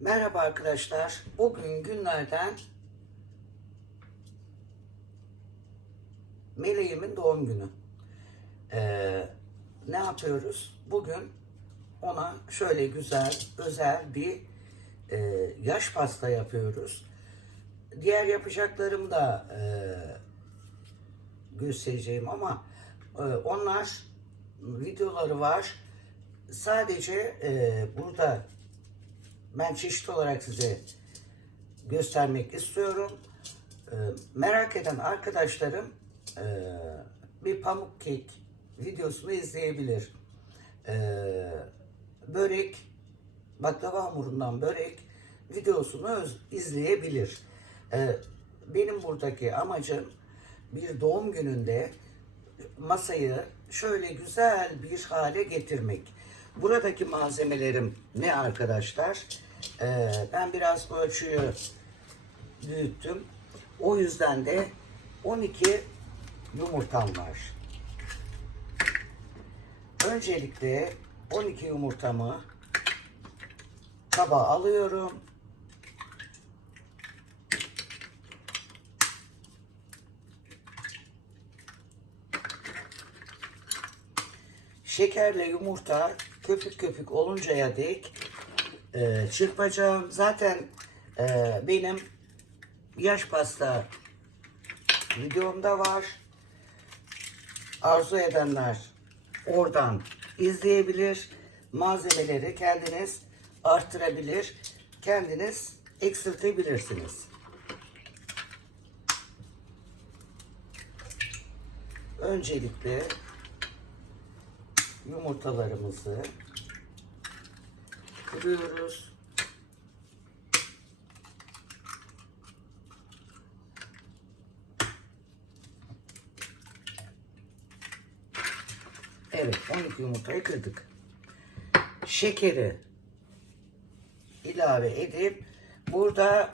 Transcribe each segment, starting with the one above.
Merhaba arkadaşlar. Bugün günlerden Meleğimin doğum günü. Ee, ne yapıyoruz? Bugün ona şöyle güzel, özel bir e, yaş pasta yapıyoruz. Diğer yapacaklarımı da e, göstereceğim ama e, onlar videoları var. Sadece e, burada ben çeşit olarak size göstermek istiyorum. Ee, merak eden arkadaşlarım e, bir pamuk kek videosunu izleyebilir. Ee, börek, baklava hamurundan börek videosunu izleyebilir. Ee, benim buradaki amacım bir doğum gününde masayı şöyle güzel bir hale getirmek. Buradaki malzemelerim ne arkadaşlar? Ee, ben biraz ölçüyü büyüttüm. O yüzden de 12 yumurtam var. Öncelikle 12 yumurtamı kaba alıyorum. Şekerle yumurta köpük köpük oluncaya dek e, çırpacağım. Zaten e, benim yaş pasta videomda var. Arzu edenler oradan izleyebilir. Malzemeleri kendiniz artırabilir. Kendiniz eksiltebilirsiniz. Öncelikle yumurtalarımızı kırıyoruz. Evet 12 yumurtayı kırdık. Şekeri ilave edip burada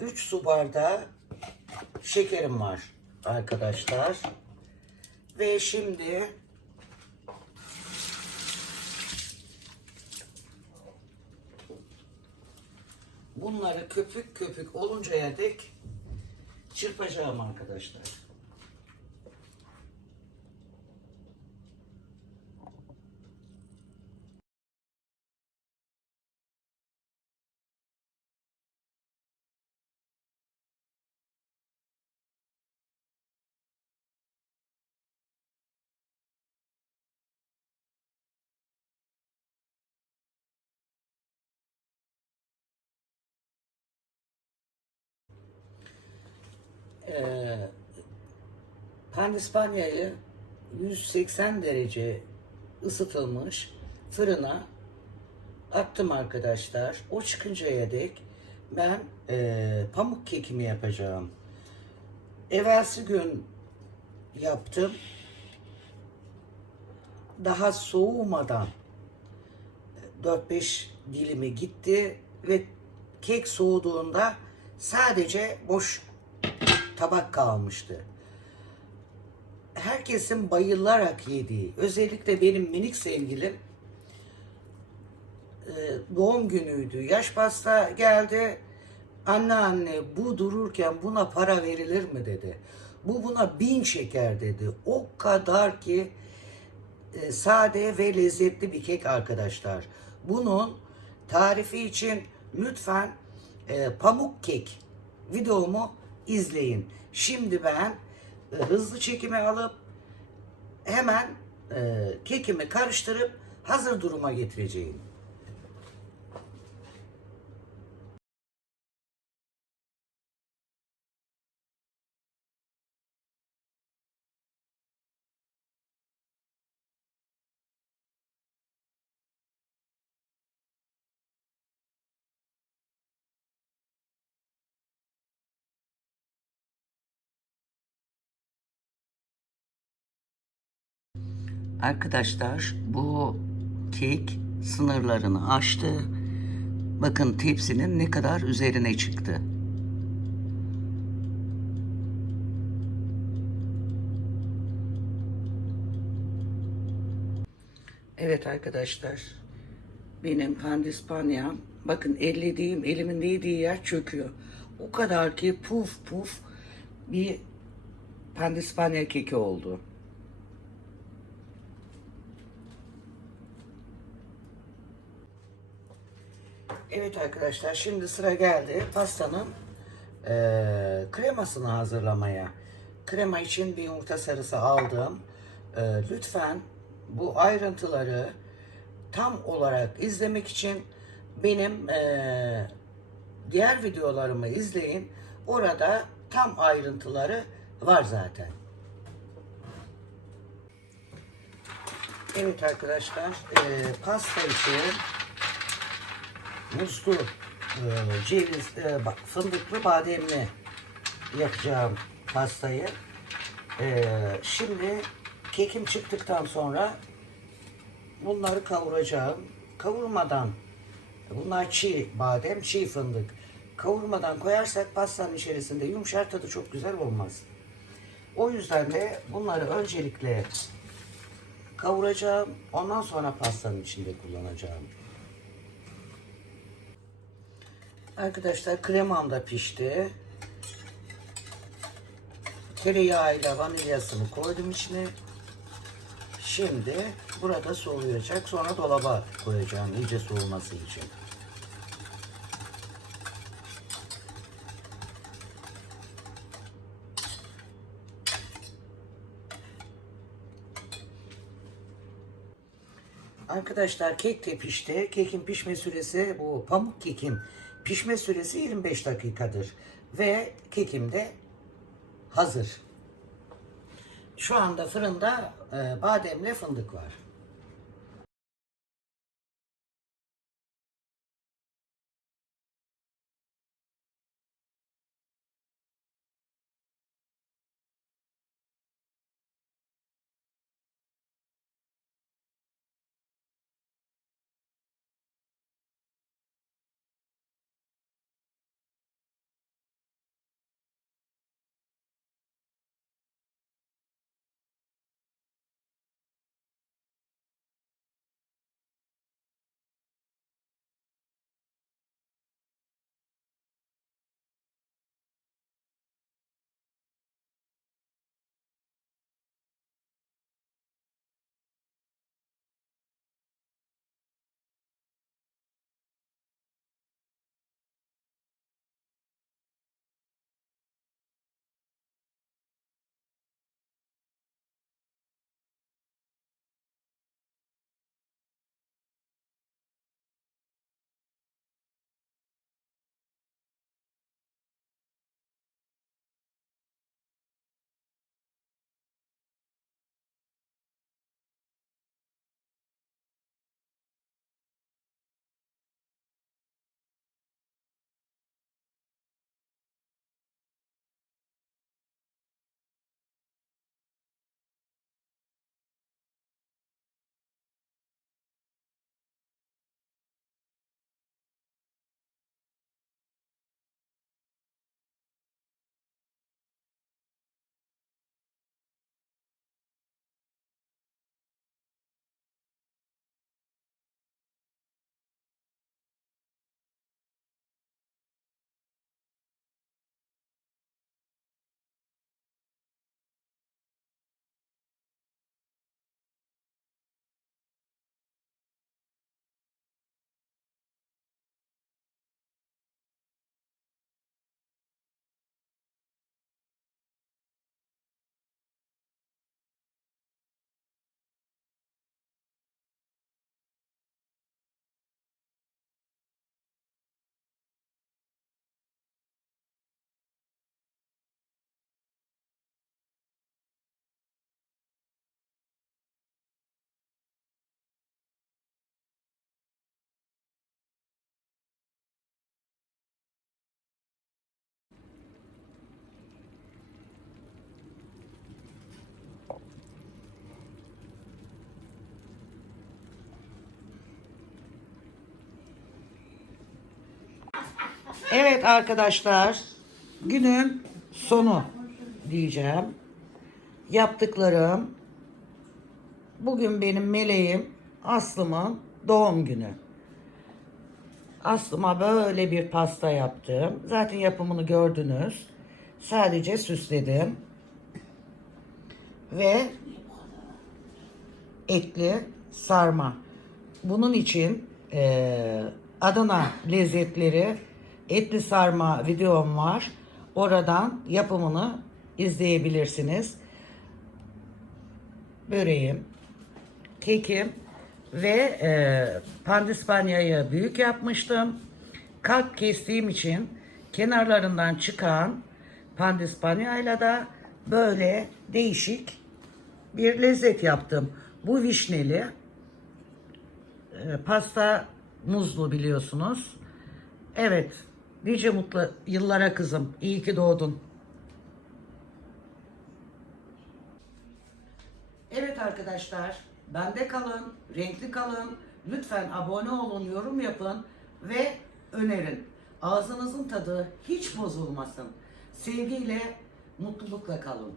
3 su bardağı şekerim var arkadaşlar. Ve şimdi bunları köpük köpük oluncaya dek çırpacağım arkadaşlar. Ee, pandispanyayı 180 derece ısıtılmış fırına attım arkadaşlar. O çıkıncaya dek ben e, pamuk kekimi yapacağım. Evvelsi gün yaptım. Daha soğumadan 4-5 dilimi gitti ve kek soğuduğunda sadece boş tabak kalmıştı. Herkesin bayılarak yediği, özellikle benim minik sevgilim e, doğum günüydü. Yaş pasta geldi. Anne anne bu dururken buna para verilir mi dedi. Bu buna bin şeker dedi. O kadar ki e, sade ve lezzetli bir kek arkadaşlar. Bunun tarifi için lütfen e, pamuk kek videomu izleyin. Şimdi ben e, hızlı çekime alıp hemen e, kekimi karıştırıp hazır duruma getireceğim. Arkadaşlar bu kek sınırlarını aştı. Bakın tepsinin ne kadar üzerine çıktı. Evet arkadaşlar. Benim pandispanyam Bakın ellediğim, elimin değdiği yer çöküyor. O kadar ki puf puf bir pandispanya keki oldu. Evet arkadaşlar şimdi sıra geldi pastanın eee, kremasını hazırlamaya. Krema için bir yumurta sarısı aldım. Eee, lütfen bu ayrıntıları tam olarak izlemek için benim eee, diğer videolarımı izleyin. Orada tam ayrıntıları var zaten. Evet arkadaşlar eee, pasta için muzlu, e, ceviz, e, bak fındıklı, bademli yapacağım pastayı. E, şimdi kekim çıktıktan sonra bunları kavuracağım. Kavurmadan, bunlar çiğ badem, çiğ fındık. Kavurmadan koyarsak pastanın içerisinde yumuşar tadı çok güzel olmaz. O yüzden de bunları öncelikle kavuracağım. Ondan sonra pastanın içinde kullanacağım. Arkadaşlar kremam da pişti. Tereyağıyla vanilyasını koydum içine. Şimdi burada soğuyacak. Sonra dolaba koyacağım iyice soğuması için. Arkadaşlar kek de pişti. Kekin pişme süresi bu pamuk kekin pişme süresi 25 dakikadır. Ve kekim de hazır. Şu anda fırında e, bademle fındık var. Evet arkadaşlar, günün sonu diyeceğim. Yaptıklarım, bugün benim meleğim Aslım'ın doğum günü. Aslıma böyle bir pasta yaptım. Zaten yapımını gördünüz. Sadece süsledim. Ve etli sarma. Bunun için eee, Adana lezzetleri etli sarma videom var. Oradan yapımını izleyebilirsiniz. Böreğim, kekim ve eee pandispanyayı büyük yapmıştım. Kalp kestiğim için kenarlarından çıkan pandispanyayla da böyle değişik bir lezzet yaptım. Bu vişneli. E, pasta muzlu biliyorsunuz. Evet. Nice mutlu yıllara kızım. İyi ki doğdun. Evet arkadaşlar. Bende kalın. Renkli kalın. Lütfen abone olun, yorum yapın ve önerin. Ağzınızın tadı hiç bozulmasın. Sevgiyle, mutlulukla kalın.